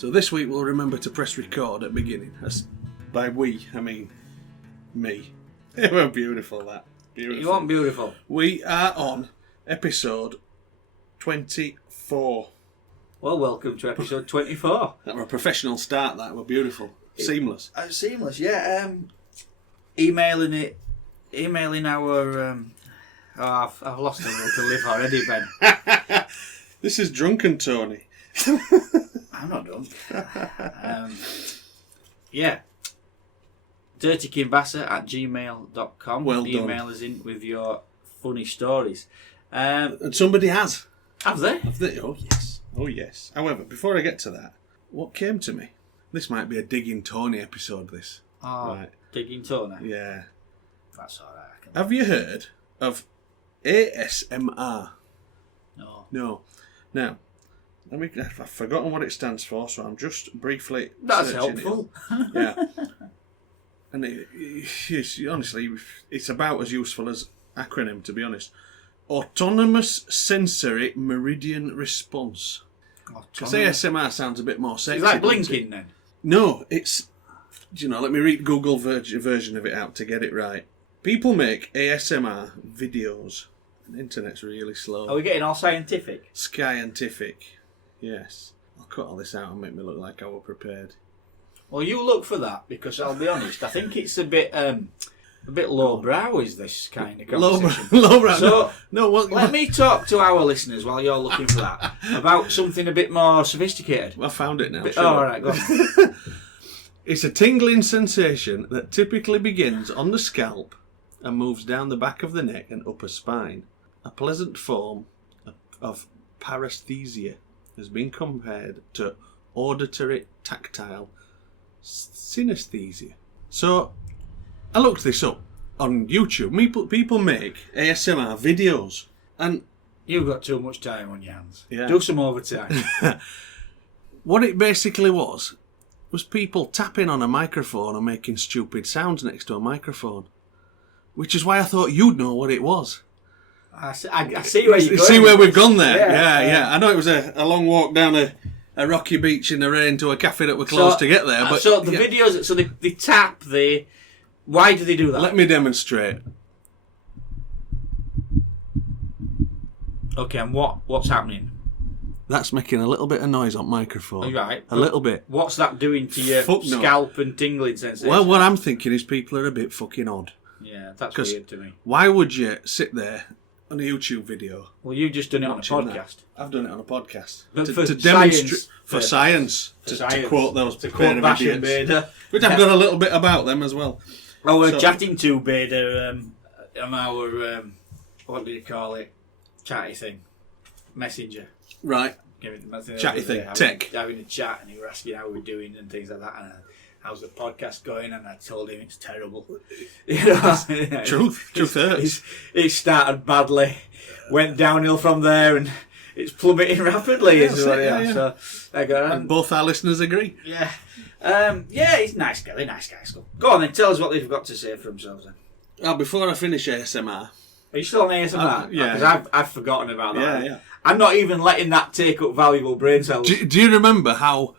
So this week we'll remember to press record at the beginning. By we, I mean me. It was beautiful, that. Beautiful. You want beautiful? We are on episode 24. Well, welcome to episode 24. That were a professional start, that were beautiful. Seamless. Seamless, yeah. Emailing our... I've lost a will to live already, Ben. This is Drunken Tony. I'm not drunk. Yeah. dirtykingbasser@gmail.com. Well done. Email us in with your funny stories. And somebody has. Have they? Oh, yes. Oh, yes. However, before I get to that, what came to me? This might be a Digging Tony episode, this. Oh, right. Digging Tony? Yeah. That's alright. Have you heard of ASMR? No. Now, I've forgotten what it stands for, so I'm just briefly That's searching helpful. Yeah. And honestly, it's about as useful as acronym, to be honest. Autonomous Sensory Meridian Response. Because ASMR sounds a bit more sexy. Is that blinking then? No, it's... let me read Google version of it out to get it right. People make ASMR videos. The internet's really slow. Are we getting all scientific? Scientific. Yes. I'll cut all this out and make me look like I were prepared. Well, you look for that, because I'll be honest, I think it's a bit lowbrow, is this kind of conversation. Lowbrow. So, let me talk to our listeners while you're looking for that, about something a bit more sophisticated. I found it now. All right, go on. It's a tingling sensation that typically begins on the scalp and moves down the back of the neck and upper spine. A pleasant form of paresthesia has been compared to auditory tactile synesthesia. So, I looked this up on YouTube. People make ASMR videos, and you've got too much time on your hands. Yeah. Do some overtime. What it basically was people tapping on a microphone and making stupid sounds next to a microphone, which is why I thought you'd know what it was. I see where you're going. See where we've gone there? Yeah. I know it was a long walk down a rocky beach in the rain to a cafe that were closed to get there. But so the videos, so they tap, why do they do that? Let me demonstrate. Okay, and what's happening? That's making a little bit of noise on microphone. Right. A little bit. What's that doing to your scalp and tingling sensation? Well, what I'm thinking is people are a bit fucking odd. Yeah, that's weird to me. Why would you sit there on a YouTube video? Well, you've just done it on a podcast. I've done it on a podcast. But to demonstrate for science. To quote those pair of idiots. Bader. Which I've done a little bit about them as well. Oh, we're chatting to Bader on our, what do you call it? Chatty thing. Messenger. Right. Chatty thing. Tech. Having a chat, and he was asking how we're doing and things like that. And how's the podcast going? And I told him it's terrible. Truth hurts. It started badly, went downhill from there, and it's plummeting rapidly. So and both our listeners agree. Yeah. He's a nice guy. They're nice guys. Go on then, tell us what they've got to say for themselves then. Oh, before I finish ASMR. Are you still on ASMR? Yeah. Because I've forgotten about that. Yeah. I'm not even letting that take up valuable brain cells. Do you remember how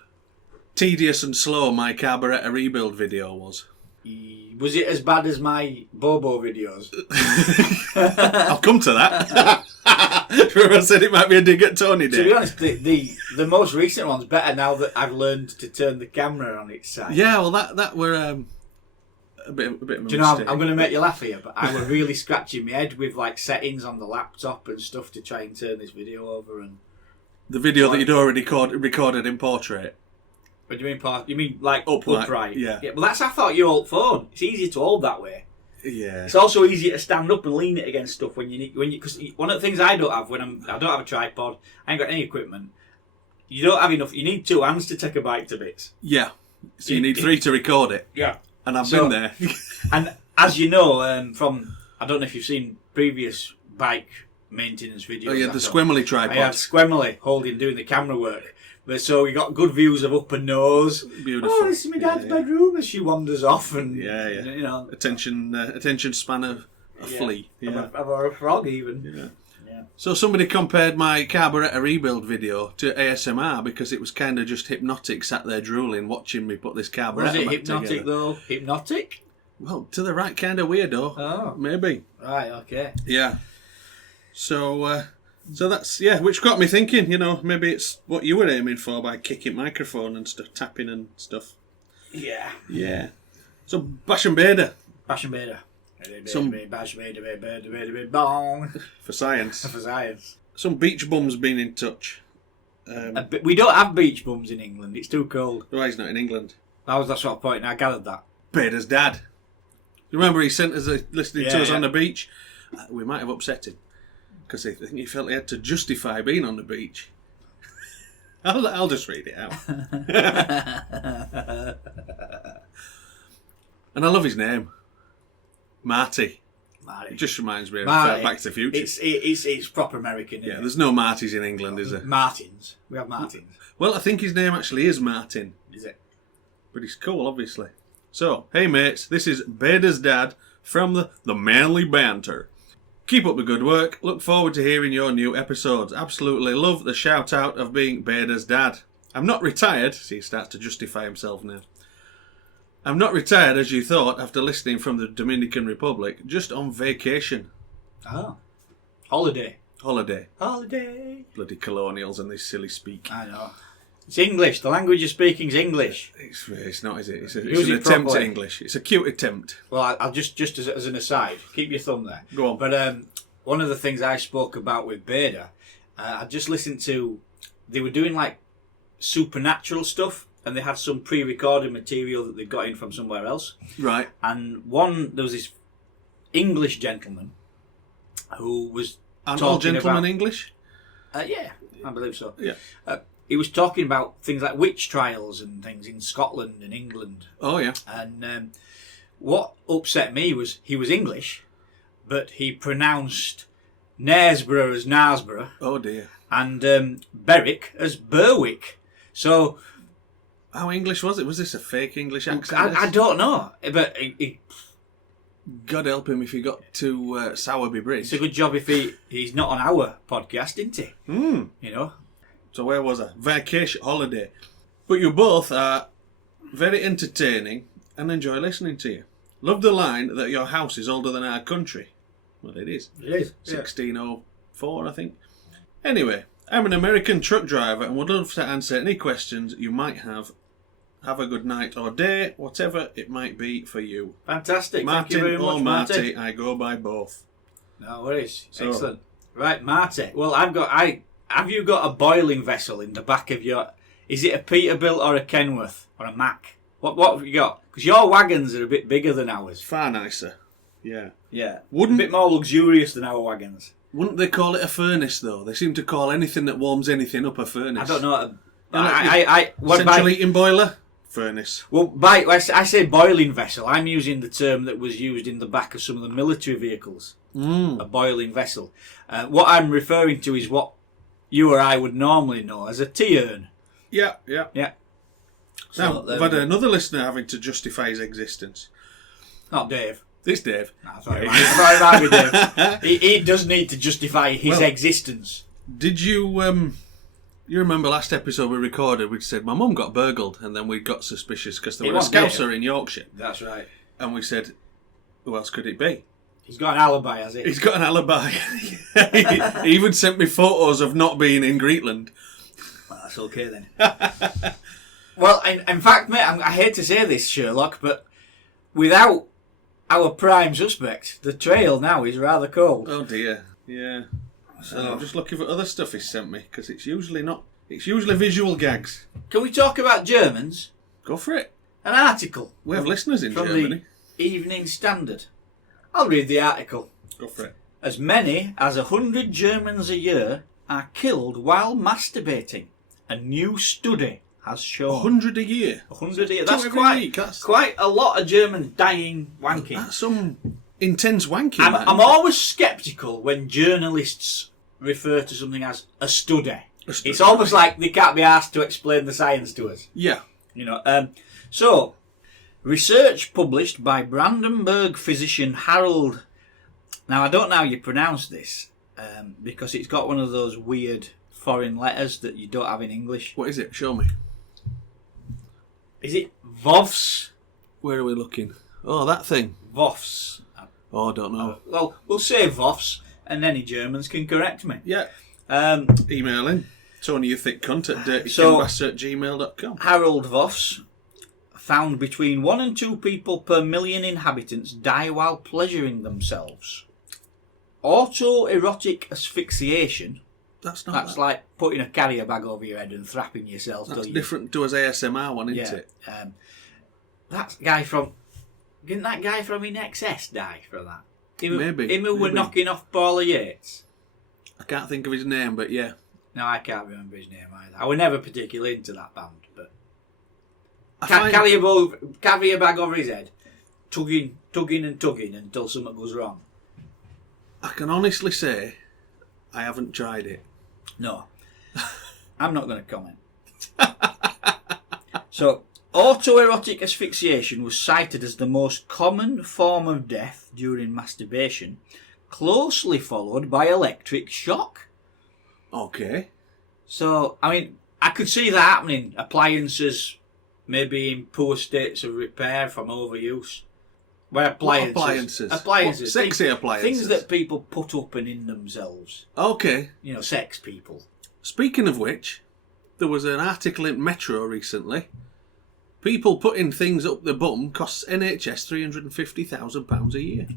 tedious and slow my carburetor rebuild video was? Was it as bad as my Bobo videos? I'll come to that. Remember I said it might be a dig at Tony day. To be honest, the most recent one's better now that I've learned to turn the camera on its side. Yeah, well that were a bit of a Do you know, I'm going to make you laugh here, but I was really scratching my head with like settings on the laptop and stuff to try and turn this video over. And the video that you'd already recorded in portrait. What do you mean You mean like upright? Yeah. Well, that's I thought your old phone. It's easier to hold that way. Yeah. It's also easier to stand up and lean it against stuff when you because one of the things I don't have I don't have a tripod. I ain't got any equipment. You don't have enough. You need two hands to take a bike to bits. Yeah. So you need three to record it. Yeah. And I've been there. And as you know, from I don't know if you've seen previous bike maintenance videos. Oh yeah, the Squemily tripod. I had Squemily doing the camera work. But so we got good views of up and nose. Beautiful. Oh, this is my dad's bedroom as she wanders off, and attention span of a flea. Of a frog even. Yeah. Yeah. So somebody compared my carburetor rebuild video to ASMR because it was kind of just hypnotic, sat there drooling, watching me put this carburetor Was it back hypnotic together. though? Hypnotic? Well, to the right kind of weirdo. Oh. Maybe. Right, okay. Yeah. So that's, which got me thinking, maybe it's what you were aiming for by kicking microphone and stuff, tapping and stuff. Yeah. Yeah. So, Bash and Bader. Bash and Bader. For science. For science. Some beach bums been in touch. We don't have beach bums in England. It's too cold. Why he's not in England? That's what I point. I gathered that. Bader's dad. You remember he sent us listening to us Yeah. on the beach? We might have upset him because I think he felt he had to justify being on the beach. I'll just read it out. And I love his name, Marty. It just reminds me of Back to the Future. It's proper American. Yeah, there's no Martys in England, is there? Martins. We have Martins. Well, I think his name actually is Martin. Is it? But he's cool, obviously. So, hey mates, this is Bader's dad from the Manly Banter. Keep up the good work. Look forward to hearing your new episodes. Absolutely love the shout out of being Bader's dad. I'm not retired. See, he starts to justify himself now. I'm not retired as you thought after listening from the Dominican Republic, just on vacation. Oh. Holiday. Holiday. Bloody Colonials and this silly speak. I know. It's English. The language you're speaking is English. It's not, is it? It's an attempt properly. at English. It's a cute attempt. Well, I'll just as an aside, keep your thumb there. Go on. But one of the things I spoke about with Bader, I just listened to, they were doing like supernatural stuff, and they had some pre-recorded material that they got in from somewhere else. Right. And there was this English gentleman who was And all talking gentlemen about, English? yeah, I believe so. Yeah. He was talking about things like witch trials and things in Scotland and England. Oh, yeah. And what upset me was he was English, but he pronounced Knaresborough as Knaresborough. Oh, dear. And Berwick as Berwick. So How English was it? Was this a fake English accent? I don't know, but God help him if he got to Sowerby Bridge. it's a good job if he's not on our podcast, isn't he? Mm. You know. So where was I? Vacation, holiday. But you both are very entertaining and enjoy listening to you. Love the line that your house is older than our country. Well, it is. It is. 1604, I think. Anyway, I'm an American truck driver and would love to answer any questions you might have. Have a good night or day, whatever it might be for you. Fantastic. Martin Thank you very or much, Marty, Marty. I go by both. No worries. So- Excellent. Right, Marty. Well, have you got a boiling vessel in the back of your? Is it a Peterbilt or a Kenworth or a Mack? What have you got? Because your wagons are a bit bigger than ours. Far nicer. Yeah. Yeah. A Wouldn't bit more luxurious than our wagons. Wouldn't they call it a furnace though? They seem to call anything that warms anything up a furnace. I don't know. Central heating boiler? Furnace. Well, I say boiling vessel. I'm using the term that was used in the back of some of the military vehicles. A boiling vessel. What I'm referring to is what you or I would normally know as a tea urn. Yeah. Yeah. Now, I've had another listener having to justify his existence. Not Dave. It's Dave. No, sorry, it might be Dave. He does need to justify his existence. Did you you remember last episode we recorded, we said my mum got burgled and then we got suspicious because there was a Scouser in Yorkshire. That's right. And we said, who else could it be? He's got an alibi, has he? He's got an alibi. He even sent me photos of not being in Greetland. Well, that's okay then. Well, in fact, mate, I hate to say this, Sherlock, but without our prime suspect, the trail now is rather cold. Oh dear, yeah. So I'm just looking for other stuff he's sent me because it's usually visual gags. Can we talk about Germans? Go for it. An article. We have listeners in from Germany. The Evening Standard. I'll read the article. Go for it. As many as 100 Germans a year are killed while masturbating. A new study has shown. 100 a year. 100 a year. Two That's every quite week, that's- quite a lot of Germans dying wanking. That's some intense wanking. I'm always sceptical when journalists refer to something as a study. It's almost like they can't be asked to explain the science to us. Yeah. You know. So, research published by Brandenburg physician Harold. Now I don't know how you pronounce this. because it's got one of those weird foreign letters that you don't have in English. What is it? Show me. Is it Voss? Where are we looking? Oh, that thing. Voss. Oh, I don't know. Well, we'll say Voss, and any Germans can correct me. Yeah. Email in. Tony, you thick cunt at dirtykingbastard@gmail.com. Harold Voss found between 1 and 2 people per million inhabitants die while pleasuring themselves. Autoerotic asphyxiation. That's not That's that. like putting a carrier bag over your head and thrapping yourself. That's different to his ASMR one, isn't it? That guy from... Didn't that guy from In Excess die from that? Maybe. Him who were knocking off Paula Yates. I can't think of his name, but yeah. No, I can't remember his name either. I was never particularly into that band, but... find- Carry a bag over his head, tugging and tugging until something goes wrong. I can honestly say I haven't tried it. No. I'm not going to comment. So, autoerotic asphyxiation was cited as the most common form of death during masturbation, closely followed by electric shock. Okay. So, I mean, I could see that happening. Appliances maybe in poor states of repair from overuse. Where appliances? What, sexy appliances? Things that people put up and in themselves. Okay. You know, sex people. Speaking of which, there was an article in Metro recently. People putting things up the bum costs NHS £350,000 a year.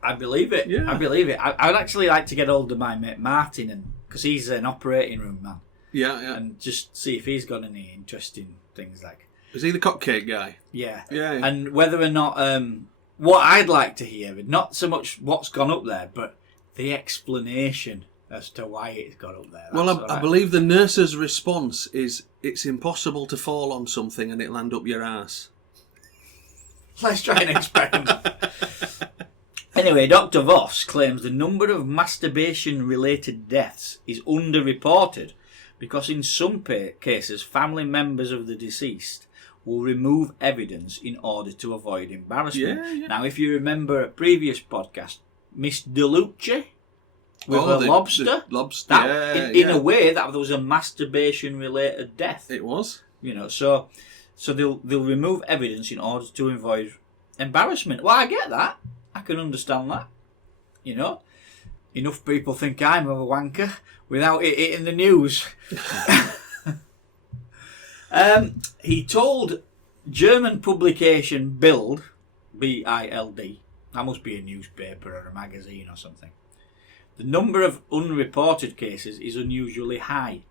I believe it. Yeah. I believe it. I would actually like to get hold of my mate Martin, because he's an operating room man. Yeah. And just see if he's got any interesting things like... Is he the cupcake guy? Yeah. Yeah. And whether or not... what I'd like to hear, not so much what's gone up there, but the explanation as to why it's got up there. Well, I believe the nurse's response is it's impossible to fall on something and it land up your ass. Let's try an experiment. Anyway, Dr. Voss claims the number of masturbation-related deaths is underreported because in some cases family members of the deceased will remove evidence in order to avoid embarrassment. Yeah. Now, if you remember a previous podcast, Miss DeLuce with a lobster. The lobster, In a way, that was a masturbation-related death. It was. You know, so they'll remove evidence in order to avoid embarrassment. Well, I get that. I can understand that. You know, enough people think I'm a wanker without it hitting the news. He told German publication Bild, B-I-L-D, that must be a newspaper or a magazine or something, the number of unreported cases is unusually high.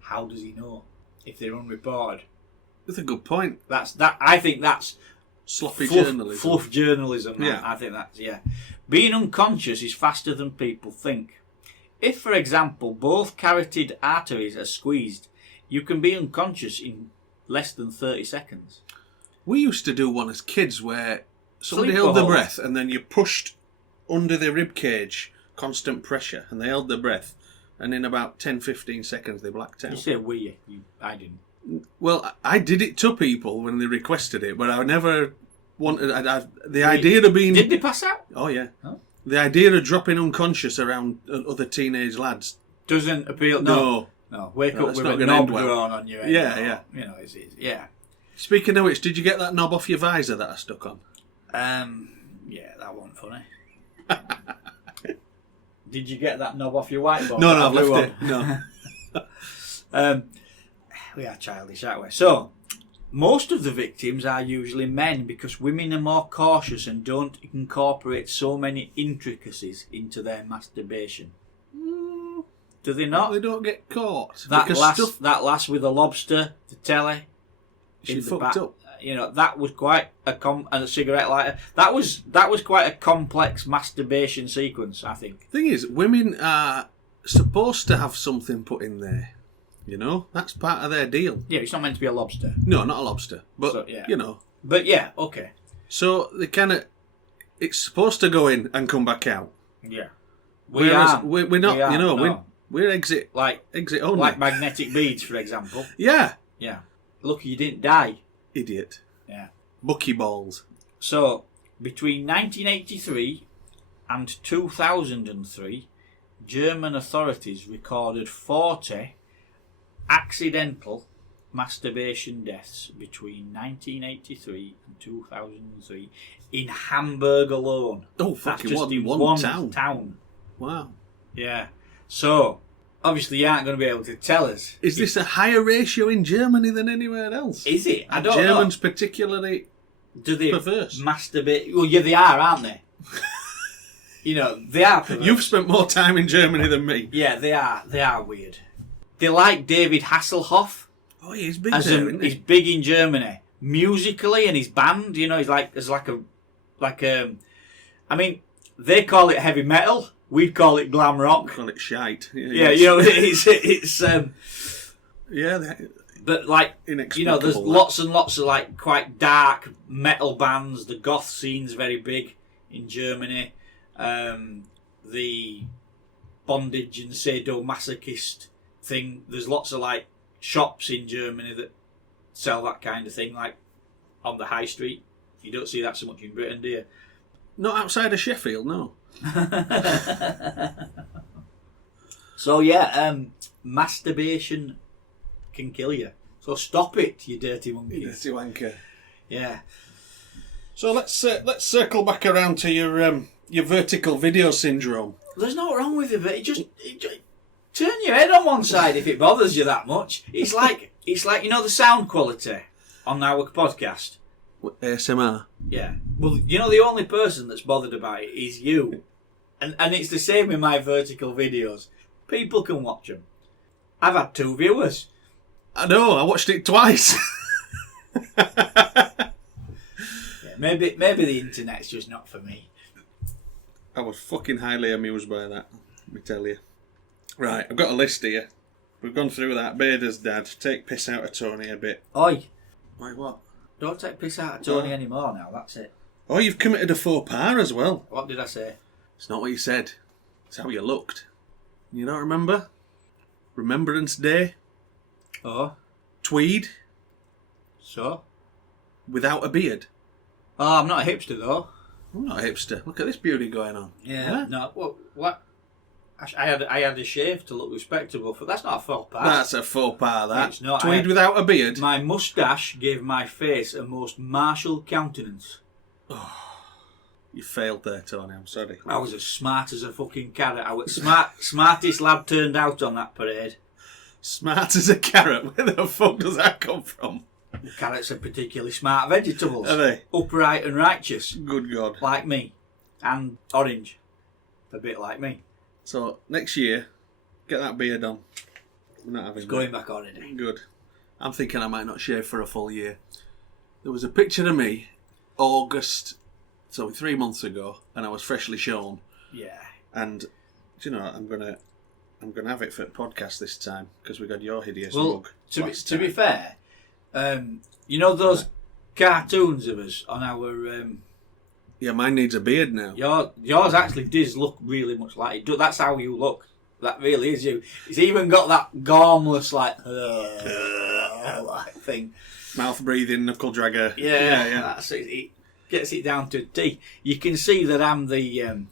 How does he know if they're unreported? That's a good point. I think that's sloppy journalism. Fluff journalism. Yeah. I think that's, yeah. Being unconscious is faster than people think. If, for example, both carotid arteries are squeezed, you can be unconscious in less than 30 seconds. We used to do one as kids where somebody Sleep held their hold. breath and then you pushed under the rib cage, constant pressure, and they held their breath, and in about 10-15 seconds they blacked out. You say we, I didn't. Well, I did it to people when they requested it, but I never wanted... the idea of being... Did they pass out? Oh, yeah. Oh. The idea of dropping unconscious around other teenage lads... Doesn't appeal. No. Wake up that's with not a gonna knob end well. drawn on your head. Yeah. You know, yeah. Speaking of which, did you get that knob off your visor that I stuck on? Yeah, that wasn't funny. Did you get that knob off your whiteboard? No, I've left it. No. We are childish, aren't we? So, most of the victims are usually men because women are more cautious and don't incorporate so many intricacies into their masturbation. Do they not? They don't get caught. That lass with the lobster, the telly, She fucked up. You know, that was quite and a cigarette lighter. That was quite a complex masturbation sequence, I think. Thing is, women are supposed to have something put in there. You know, that's part of their deal. Yeah, it's not meant to be a lobster. No, not a lobster, but So, yeah. you know. But yeah, okay. So they kind of, it's supposed to go in and come back out. Yeah. We're not. We are, you know, no. we're exit only. Like magnetic beads, for example. Yeah. Yeah. Lucky you didn't die. Idiot. Yeah. Buckyballs. So, between 1983 and 2003, German authorities recorded 40 accidental masturbation deaths between 1983 and 2003 in Hamburg alone. Oh, That's fucking just in one town. Wow. Yeah. So, obviously you aren't going to be able to tell us. Is this a higher ratio in Germany than anywhere else? Is it? I Are don't Germans know. particularly Do they perverse? masturbate? Well, yeah, they are, aren't they? You know, they are perverse. You've spent more time in Germany than me. Yeah, they are. They are weird. They like David Hasselhoff. Oh, yeah, he's big there, isn't He's he? big in Germany musically, and his band. You know, he's like I mean, they call it heavy metal. We'd call it glam rock. Call it shite. Yeah, you know, it's yeah, but like, inexplicable. you know, there's lots and lots of like quite dark metal bands. The goth scene's very big in Germany. The bondage and sadomasochist thing. There's lots of like shops in Germany that sell that kind of thing, like on the high street. You don't see that so much in Britain, do you? Not outside of Sheffield, no. So yeah, masturbation can kill you. So stop it, you dirty monkey. Dirty wanker. Yeah. So let's circle back around to your vertical video syndrome. There's no wrong with it, but it just turn your head on one side if it bothers you that much. It's like you know the sound quality on our podcast. ASMR. Yeah. Well, you know the only person that's bothered about it is you, and it's the same with my vertical videos. People can watch them. I've had 2 viewers. I know. I watched it twice. Yeah, maybe the internet's just not for me. I was fucking highly amused by that. Let me tell you. Right, I've got a list here. We've gone through that. Bader's dad. Take piss out of Tony a bit. Oi, Why, what? don't take piss out of Tony anymore now. That's it. Oh, you've committed a faux pas as well. What did I say? It's not what you said. It's how you looked. You don't remember? Remembrance Day. Oh, Tweed. so? Without a beard. Oh, I'm not a hipster though. I'm not a hipster. Look at this beauty going on. Yeah. No. What? I had a shave to look respectable, but that's not a faux pas. That's a faux pas, that. It's not. Tweed without a beard. My moustache gave my face a most martial countenance. You failed there, Tony. I'm sorry. I was as smart as a fucking carrot. I was smartest lad turned out on that parade. Smart as a carrot. Where the fuck does that come from? Carrots are particularly smart vegetables. Are they? Upright and righteous, Good God. like me. And orange, a bit like me. So, next year, get that beard on. We're not having It's going back already. Good. I'm thinking I might not shave for a full year. There was a picture of me, August, so 3 months ago, and I was freshly shorn. Yeah. And, do you know, I'm gonna have it for the podcast this time, because we got your hideous Well, mug. to be fair, you know those cartoons of us on our... Yeah, mine needs a beard now. yours actually does look really much like it. That's how you look. That really is you. It's even got that gormless like thing. Mouth breathing, knuckle dragger. Yeah. That's it. It gets it down to a T. You can see that I'm the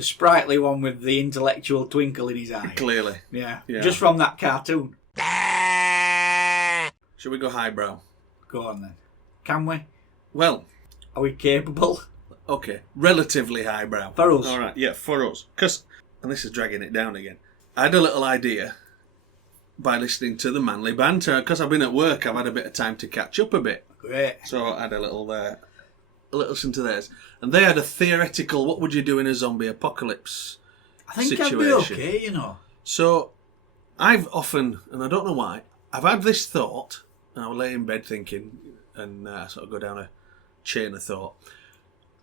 sprightly one with the intellectual twinkle in his eye. Clearly. Yeah. Yeah. Just from that cartoon. Shall we go highbrow? Go on then. Can we? Well, Are we capable? okay. Relatively highbrow. For us. All right, yeah, for us. Because, and this is dragging it down again, I had a little idea by listening to the Manly Banter. Because I've been at work, I've had a bit of time to catch up a bit. Great. So I had a little listen to theirs. And they had a theoretical, what would you do in a zombie apocalypse I think situation. I'd be okay, you know. So I've often, and I don't know why, I've had this thought, and I would lay in bed thinking, and sort of go down a chain of thought.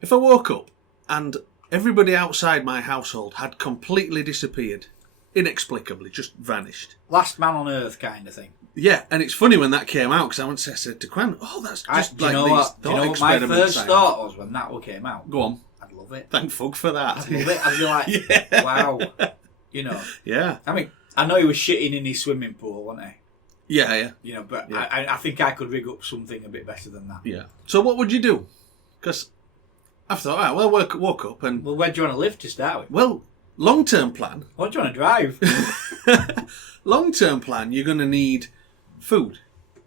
If I woke up and everybody outside my household had completely disappeared, inexplicably, just vanished. Last man on earth kind of thing. Yeah, and it's funny when that came out, because I said to Quan, oh, that's just Do you like know these what? Do thought you know what my experiments first I have. thought was when that one came out? Go on. I'd love it. Thank fuck for that. I'd love it. I'd be like, Yeah. wow. You know. Yeah. I mean, I know he was shitting in his swimming pool, wasn't he? Yeah. You know, but Yeah. I think I could rig up something a bit better than that. Yeah. So what would you do? Because I thought, all right, well, woke up and... Well, where do you want to live to start with? Well, Long-term plan. What do you want to drive? Long-term plan, you're going to need food.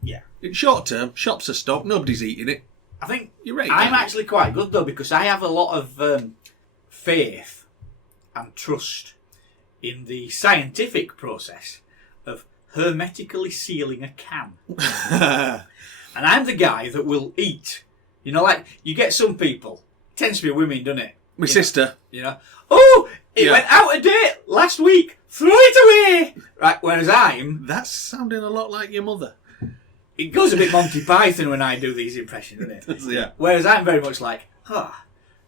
Yeah. In short-term, shops are stocked, nobody's eating it. I think You're right. I'm actually quite good, though, because I have a lot of faith and trust in the scientific process of hermetically sealing a can. And I'm the guy that will eat. You know, like, you get some people, it tends to be women, doesn't it? My sister. You know, oh, it went out of date last week, throw it away! Right, whereas That's sounding a lot like your mother. it goes a bit Monty Python when I do these impressions, doesn't it? Yeah. Whereas I'm very much like,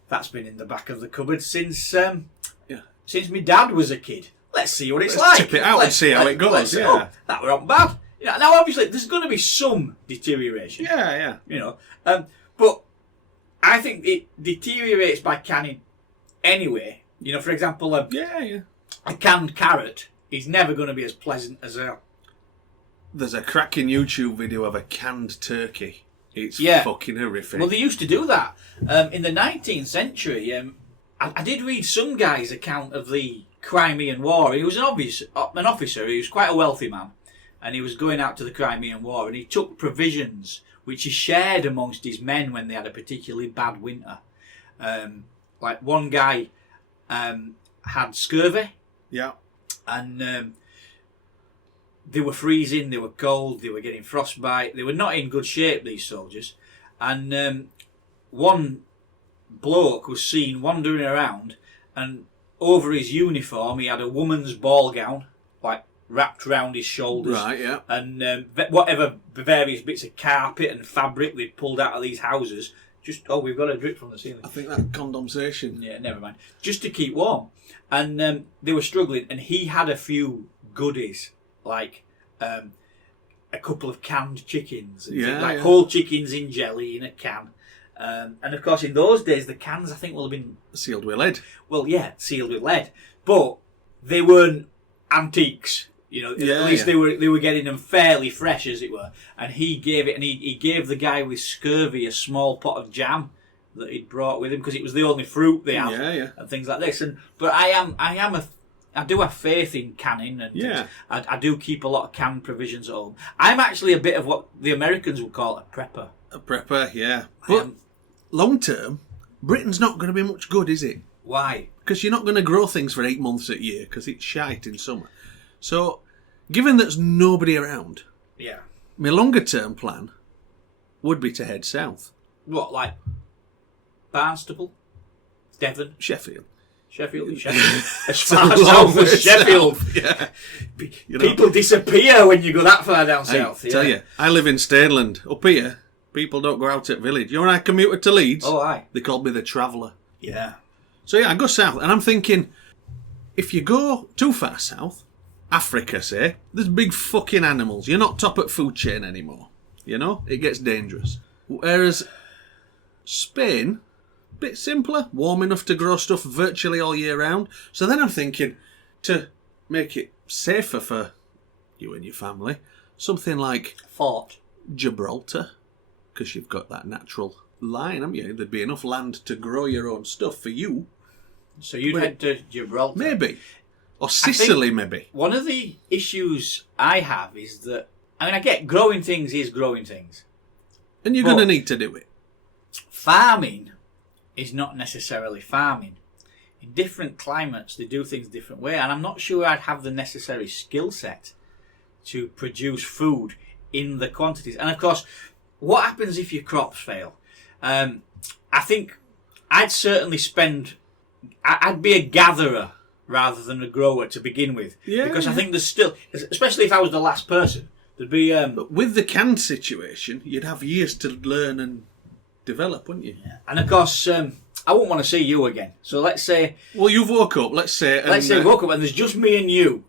that's been in the back of the cupboard since my dad was a kid. Let's see what it's like. Tip it out and see how it goes. Yeah. That were not bad. You know, now, obviously, there's going to be some deterioration. Yeah. You know, but I think it deteriorates by canning anyway. You know, for example, a canned carrot is never going to be as pleasant as a... There's a cracking YouTube video of a canned turkey. It's fucking horrific. Well, they used to do that. In the 19th century, I did read some guy's account of the Crimean War. He was an officer. He was quite a wealthy man. And he was going out to the Crimean War. And he took provisions, which he shared amongst his men when they had a particularly bad winter. Like one guy had scurvy. Yeah. And they were freezing, they were cold, they were getting frostbite. They were not in good shape, these soldiers. And one bloke was seen wandering around, and over his uniform he had a woman's ball gown, like wrapped round his shoulders. Right, yeah. And whatever various bits of carpet and fabric they'd pulled out of these houses. We've got a drip from the ceiling. I think that condensation. Yeah, never mind. Just to keep warm. And they were struggling, and he had a few goodies, like a couple of canned chickens. Whole chickens in jelly in a can. And of course, in those days, the cans, I think, will have been... Sealed with lead. Well, yeah, sealed with lead. But they weren't antiques. You know, at least they were getting them fairly fresh, as it were. And he gave it, and he gave the guy with scurvy a small pot of jam that he'd brought with him, because it was the only fruit they had, and things like this. But I do have faith in canning, and I do keep a lot of canned provisions at home. I'm actually a bit of what the Americans would call a prepper. A prepper, yeah. But long term, Britain's not going to be much good, is it? Why? Because you're not going to grow things for 8 months a year, because it's shite in summer. So, given there's nobody around, my longer term plan would be to head south. What, like Barnstaple? Devon? Sheffield. As far south as Sheffield. Yeah. People disappear when you go that far down south. Tell you, I live in Stainland. Up here, people don't go out at village. You know when I commuted to Leeds? Oh, aye. They called me the traveller. Yeah. So I go south, and I'm thinking, if you go too far south, Africa, say, there's big fucking animals. You're not top at food chain anymore. You know? It gets dangerous. Whereas Spain, bit simpler, warm enough to grow stuff virtually all year round. So then I'm thinking, to make it safer for you and your family, something like Fort Gibraltar, because you've got that natural line, haven't you? There'd be enough land to grow your own stuff for you. So you'd head to Gibraltar? Maybe. Or Sicily, maybe. One of the issues I have is that, I get growing things is growing things. And you're going to need to do it. Farming is not necessarily farming. In different climates, they do things a different way, and I'm not sure I'd have the necessary skill set to produce food in the quantities. And of course, what happens if your crops fail? I think I'd certainly I'd be a gatherer rather than a grower to begin with. Yeah. Because I think there's still, especially if I was the last person, there'd be... But with the canned situation, you'd have years to learn and develop, wouldn't you? Yeah. And of course, I wouldn't want to see you again. So let's say... Well, you've woke up, let's say... woke up and there's just me and you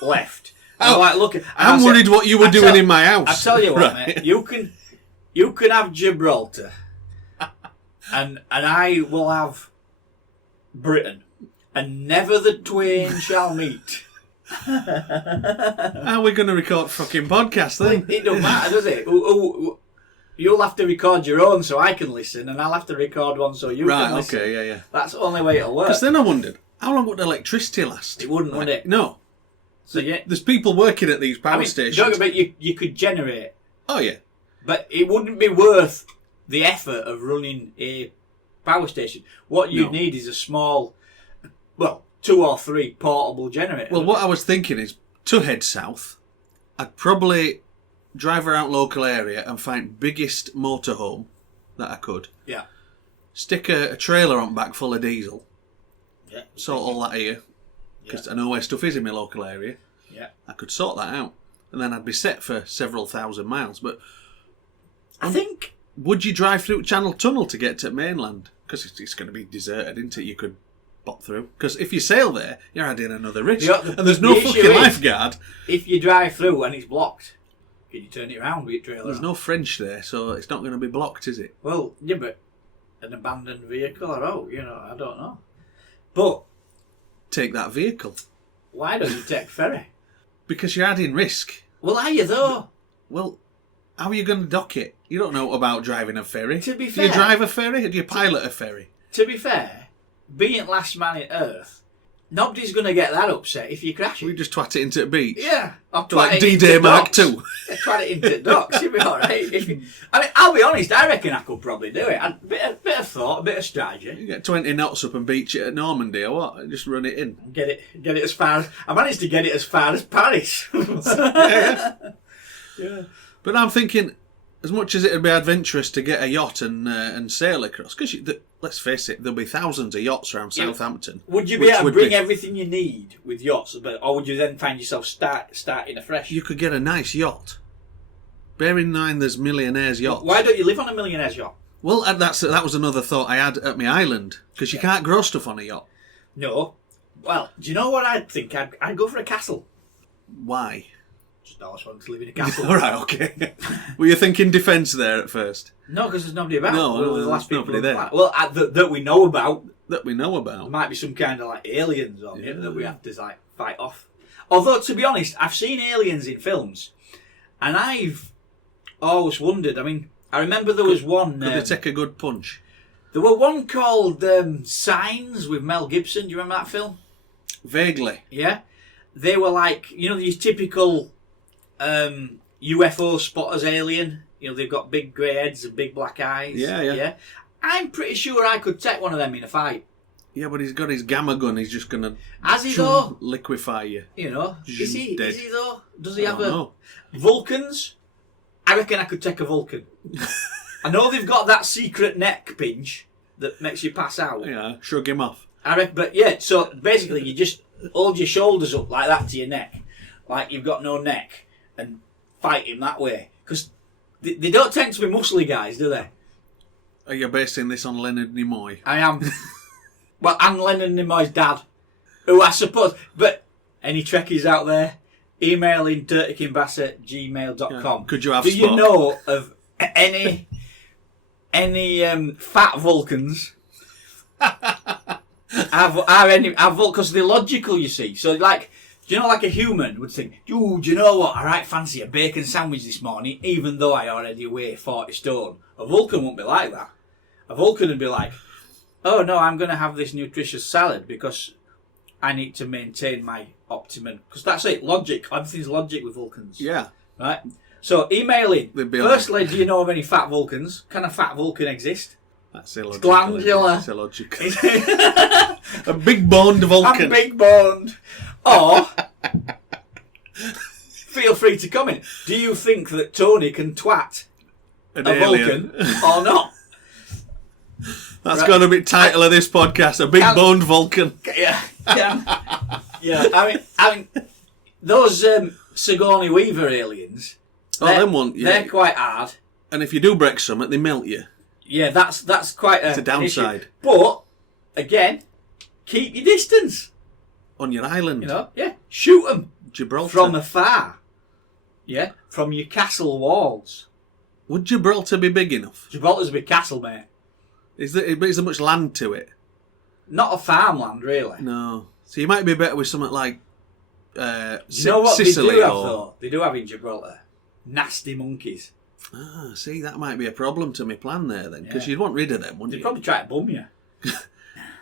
left. I'm worried what you were doing in my house. I tell you what, mate, you can have Gibraltar, and I will have Britain, and never the twain shall meet. How are we going to record fucking podcast then? It don't matter, does it? You'll have to record your own so I can listen, and I'll have to record one so you can listen. Okay, yeah. That's the only way it'll work. Because then I wondered, How long would electricity last? It wouldn't, would it? No. So yeah, There's people working at these power stations. Don't get me, you could generate, Oh, yeah. but it wouldn't be worth the effort of running a power station. What you need is a small, 2 or 3 portable generator. Well, what I was thinking is, to head south, I'd probably drive around local area and find biggest motorhome that I could. Yeah. Stick a trailer on back full of diesel. Yeah. Sort all that here. Because I know where stuff is in my local area. Yeah. I could sort that out. And then I'd be set for several thousand miles. But I think... Would you drive through Channel Tunnel to get to mainland? Because it's going to be deserted, isn't it? You could bop through. Because if you sail there, you're adding another risk. And there's no fucking lifeguard. If you drive through and it's blocked, can you turn it around with your trailer? There's no French there, so it's not going to be blocked, is it? Well, yeah, but an abandoned vehicle or I don't know. But... Take that vehicle. Why don't you take ferry? Because you're adding risk. Well, are you though? Well, how are you going to dock it? You don't know about driving a ferry. To be Do fair... you drive a ferry or do you pilot a ferry? To be fair, being last man in Earth, nobody's going to get that upset if you crash it. We just twat it into the beach. Yeah. Or Like D-Day Mark II. Yeah, twat it into docks. You'll be alright. I'll be honest, I reckon I could probably do it. A bit of thought, a bit of strategy. You get 20 knots up and beach it at Normandy or what? Just run it in. Get it as far as... I managed to get it as far as Paris. Yeah. But I'm thinking, as much as it would be adventurous to get a yacht and sail across, because let's face it, there'll be thousands of yachts around Southampton. Would you be able to bring everything you need with yachts, or would you then find yourself starting afresh? You could get a nice yacht. Bear in mind there's millionaires' yachts. Why don't you live on a millionaire's yacht? Well, that was another thought I had at my island, because you can't grow stuff on a yacht. No. Well, do you know what I'd think? I'd go for a castle. Why? Just always wanted to live in a castle. All right, okay. Were you thinking defence there at first? No, because there's nobody about. No, there's there's nobody there. Well, that we know about. That we know There about. might be some kind of like aliens on it that we have to fight off. Although, to be honest, I've seen aliens in films, and I've always wondered. I mean, I remember there was one. Could they take a good punch? There were one called Signs with Mel Gibson. Do you remember that film? Vaguely. Yeah. They were like, these typical UFO spotters alien. They've got big grey heads and big black eyes. Yeah. I'm pretty sure I could take one of them in a fight. Yeah, but he's got his gamma gun. He's just going to... Has he though? Liquefy you. Is he though? Does he have know. Vulcans? I reckon I could take a Vulcan. I know they've got that secret neck pinch that makes you pass out. Yeah, shrug him off. I reckon, but yeah, so basically you just hold your shoulders up like that to your neck, like you've got no neck, and fight him that way. Because they don't tend to be muscly guys, do they? Are you basing this on Leonard Nimoy? I am. Well, I'm Leonard Nimoy's dad, who I suppose... But any Trekkies out there, email in dirtykingbass@gmail.com. Yeah. Could you have Do Spock? you know of any fat Vulcans? Because they're logical, you see. So, like, do you know, like a human would think, do you know what? I right fancy a bacon sandwich this morning, even though I already weigh 40 stone. A Vulcan won't be like that. A Vulcan would be like, oh no, I'm going to have this nutritious salad because I need to maintain my optimum. Because that's it, logic. Everything's logic with Vulcans. Yeah. Right? So, email in. They'd be Firstly, do you know of any fat Vulcans? Can a fat Vulcan exist? That's illogical. Glandular. It's illogical. A big boned Vulcan. I'm big boned. Or, feel free to comment. Do you think that Tony can twat An a alien. Vulcan or not? That's got to be title of this podcast. A big boned Vulcan. Yeah. I mean, those Sigourney Weaver aliens. They're quite hard. And if you do break something, they melt you. Yeah, that's quite It's a downside. But again, keep your distance. On your island. Shoot them Gibraltar. from afar. Yeah, from your castle walls. Would Gibraltar be big enough? Gibraltar's a big castle, mate. Is there much land to it? Not a farmland, really. No. So you might be better with something like You know what Sicily they do have, or... though? They do have in Gibraltar nasty monkeys. Ah, see, that might be a problem to my plan there then, because Yeah. you'd want rid of them, wouldn't They'd you? probably try to bum you.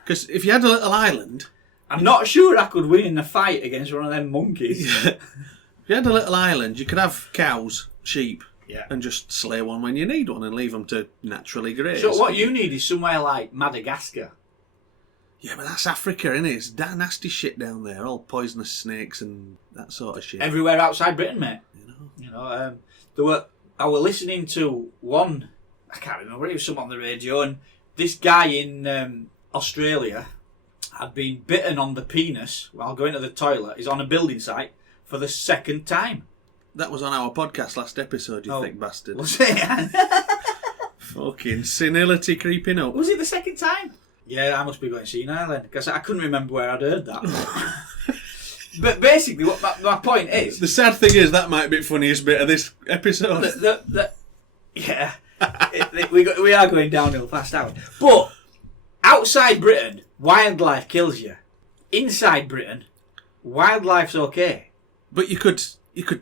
Because if you had a little island I'm not sure I could win in a fight against one of them monkeys. Yeah. If you had a little island, you could have cows, sheep, Yeah. and just slay one when you need one and leave them to naturally graze. So what you need is somewhere like Madagascar. Yeah, but that's Africa, isn't it? It's that nasty shit down there, all poisonous snakes and that sort of shit. Everywhere outside Britain, mate. You know? I was listening to one, I can't remember, it was something on the radio, and this guy in Australia had been bitten on the penis while going to the toilet. He's on a building site for the second time. That was on our podcast last episode, you thick bastard. Was it? Fucking senility creeping up. Was it the second time? Yeah, I must be going senile then, because I couldn't remember where I'd heard that. But basically, what my point is... The sad thing is, that might be the funniest bit of this episode. Yeah, we are going downhill fast out. But outside Britain, wildlife kills you. Inside Britain, wildlife's okay. But you could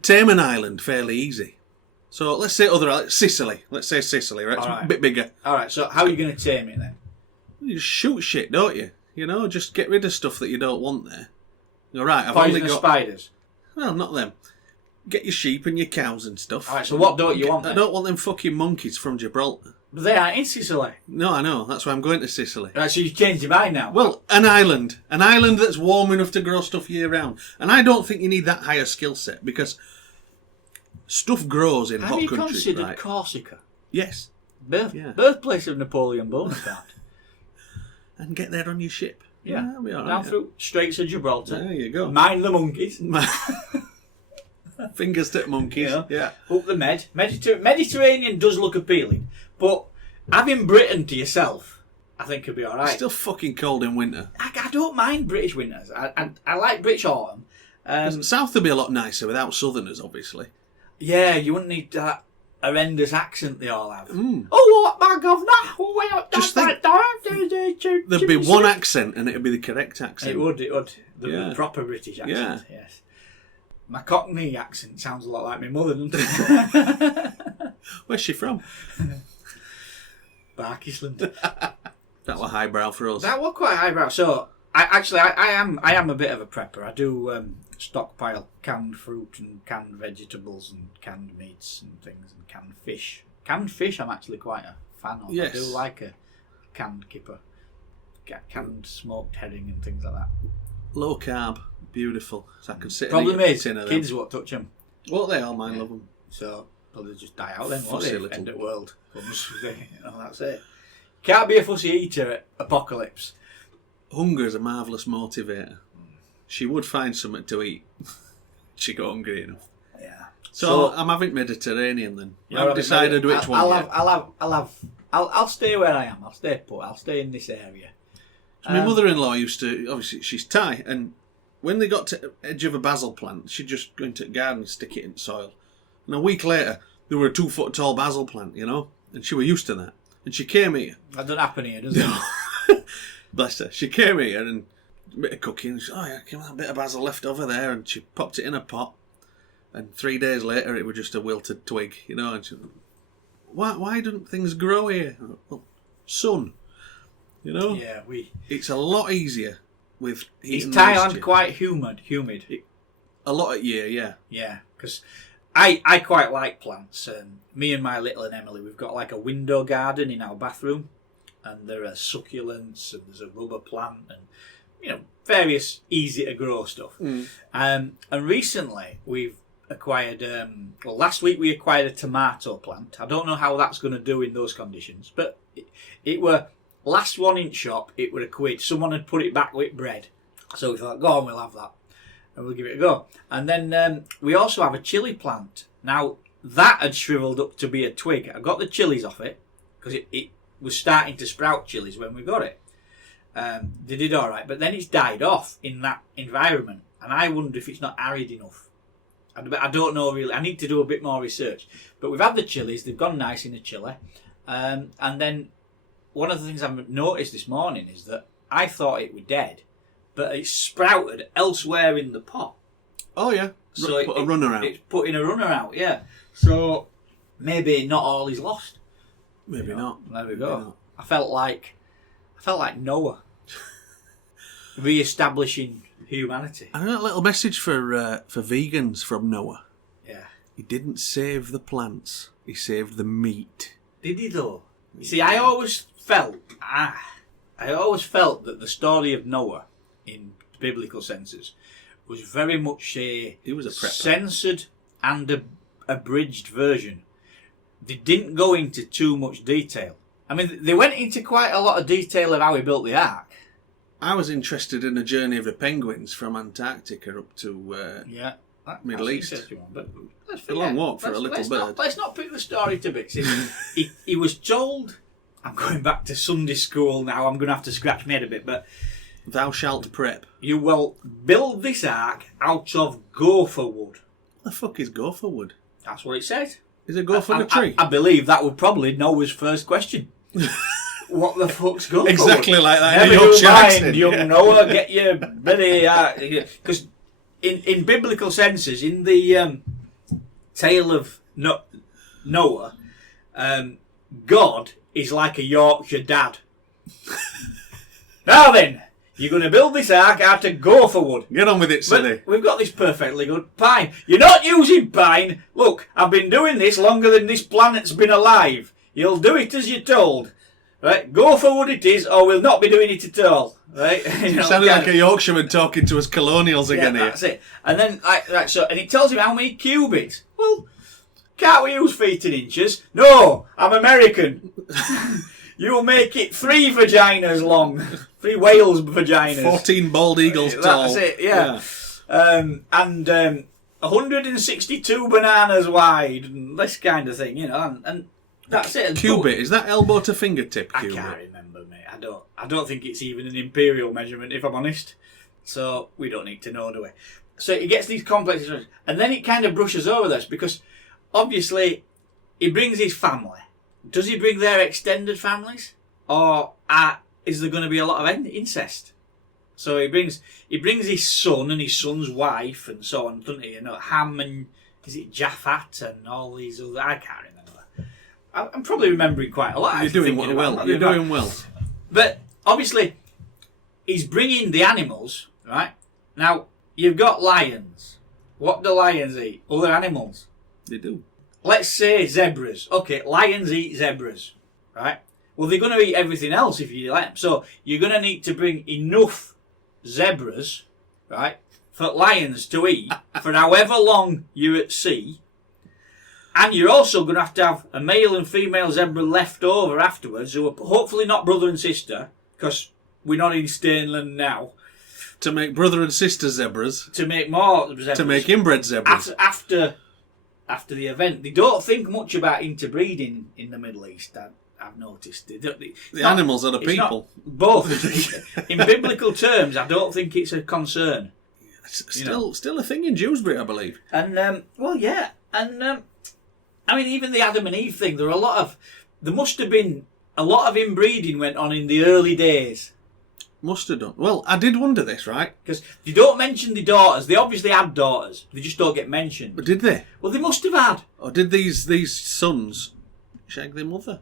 tame an island fairly easy. So let's say Sicily. Let's say Sicily, right? It's a bit bigger. All right, so how are you going to tame it then? You just shoot shit, don't you? You know, just get rid of stuff that you don't want there. All right, I've Poisonous only got spiders. Well, not them. Get your sheep and your cows and stuff. All right, so what don't you want then? I don't want them fucking monkeys from Gibraltar. But they aren't in Sicily. No, I know. That's why I'm going to Sicily. Right, so you've changed your mind now. Well, an island that's warm enough to grow stuff year round. And I don't think you need that higher skill set because stuff grows in hot countries. Have you considered right? Corsica? Yes. Birthplace of Napoleon Bonaparte. And get there on your ship. Yeah, we'll be all right, down through Straits of Gibraltar. There you go. Mind the monkeys. Fingers to monkeys. Yeah. Up the Mediterranean does look appealing, but having Britain to yourself, I think could be all right. It's still fucking cold in winter. I don't mind British winters. I like British autumn. South would be a lot nicer without Southerners, obviously. Yeah, you wouldn't need that horrendous accent they all have. Mm. Oh, what my governor? Just think, there'd be one accent and it'd be the correct accent. It would. The proper British accent, yes. My Cockney accent sounds a lot like my mother, doesn't it? Where's she from? Barkisland. That were highbrow for us. That was quite highbrow. So, I am a bit of a prepper. I do stockpile canned fruit and canned vegetables and canned meats and things and canned fish. Canned fish I'm actually quite a fan of. Yes. I do like a canned kipper. Canned smoked herring and things like that. Low carb, beautiful. So I can sit Problem and eat is, a tin of them. kids won't touch them. Well, they all mine love them. So, they'll just die out then, won't Fussy they? little- End of world. That's it. Can't be a fussy eater at apocalypse. Hunger is a marvellous motivator. She would find something to eat. She got hungry enough. Yeah. So I'm having Mediterranean then. You're I've having decided which one. I'll stay where I am. I'll stay put. I'll stay in this area. My mother-in-law used to, obviously she's Thai, and when they got to the edge of a basil plant, she'd just go into the garden and stick it in soil. And a week later, there were a 2-foot tall basil plant, you know, and she were used to that. And she came here. That doesn't happen here, does it? Bless her. She came here and a bit of cooking. And she said, oh yeah, came out a bit of basil left over there, and she popped it in a pot. And 3 days later, it was just a wilted twig, you know. And she, why don't things grow here? Well, sun, you know. Yeah, It's a lot easier with heat. Is Thailand quite humid? A lot of year, yeah. Yeah, because I quite like plants. Me and my little and Emily, we've got like a window garden in our bathroom, and there are succulents and there's a rubber plant and various easy to grow stuff. And recently we've acquired. Last week we acquired a tomato plant. I don't know how that's going to do in those conditions, but it were last one in shop. It were a quid. Someone had put it back with bread, so we thought, go on, we'll have that. And we'll give it a go. And then we also have a chilli plant. Now, that had shriveled up to be a twig. I got the chilies off it, because it was starting to sprout chilies when we got it. They did all right, but then it's died off in that environment. And I wonder if it's not arid enough. I don't know really. I need to do a bit more research. But we've had the chilies. They've gone nice in the chili. And then one of the things I've noticed this morning is that I thought it was dead, but it's sprouted elsewhere in the pot. Oh, yeah. So put a runner out. It's putting a runner out, yeah. So maybe not all is lost. Maybe not. There we go. I felt like Noah. Re-establishing humanity. I got a little message for vegans from Noah. Yeah. He didn't save the plants. He saved the meat. Did he though? You see, I always felt that the story of Noah, in biblical senses, was very much He was a prepper. censored and abridged version. They didn't go into too much detail. I mean, they went into quite a lot of detail of how he built the ark. I was interested in the journey of the penguins from Antarctica up to Middle East. But It's a long walk for a little bird. Let's not pick the story to bits. He was told... I'm going back to Sunday school now. I'm going to have to scratch my head a bit, but... Thou shalt prep. You will build this ark out of gopher wood. What the fuck is gopher wood? That's what it says. Is it gopher a tree? I believe that would probably Noah's first question. What the fuck's gopher Exactly wood? like that. Never in you Yorkshire mind, accent. young Noah. Get your bloody... Because in biblical senses, in the tale of Noah, God is like a Yorkshire dad. Now then, you're going to build this ark out of gopher wood. Get on with it, silly. But we've got this perfectly good pine. You're not using pine. Look, I've been doing this longer than this planet's been alive. You'll do it as you're told. Right? Gopher wood it is, or we'll not be doing it at all. Right? You sounded like a Yorkshireman talking to us colonials again here. That's it. And then, and it tells him how many cubits. Well, can't we use feet and inches? No, I'm American. You'll make it 3 vaginas long. 3 whales' vaginas. 14 bald eagles tall. That's it, yeah. And 162 bananas wide, and this kind of thing, and that's it. Cubit, is that elbow to fingertip cubit? I can't remember, mate. I don't think it's even an imperial measurement, if I'm honest. So we don't need to know, do we? So it gets these complex, and then it kind of brushes over this, because obviously he brings his family. Does he bring their extended families, or is there going to be a lot of incest? So he brings his son and his son's wife and so on, doesn't he? You know, Ham and is it Japhat and all these other. I can't remember. I'm probably remembering quite a lot. You're doing well. You're doing well. But obviously, he's bringing the animals, right? Now you've got lions. What do lions eat? Other animals. They do. Let's say zebras. Okay, lions eat zebras, right? Well, they're going to eat everything else if you let them. So you're going to need to bring enough zebras, right, for lions to eat for however long you're at sea. And you're also going to have a male and female zebra left over afterwards, who are hopefully not brother and sister, because we're not in Stainland now. To make brother and sister zebras. To make more zebras. To make inbred zebras. After the event. They don't think much about interbreeding in the Middle East, I've noticed. The animals are the people. Both. In biblical terms, I don't think it's a concern. It's still a thing in Dewsbury, I believe. And, well, yeah. And, I mean, even the Adam and Eve thing, there must have been a lot of inbreeding went on in the early days. Must have done. Well, I did wonder this, right? Because they don't mention the daughters. They obviously had daughters. They just don't get mentioned. But did they? Well, they must have had. Or did these sons shag their mother?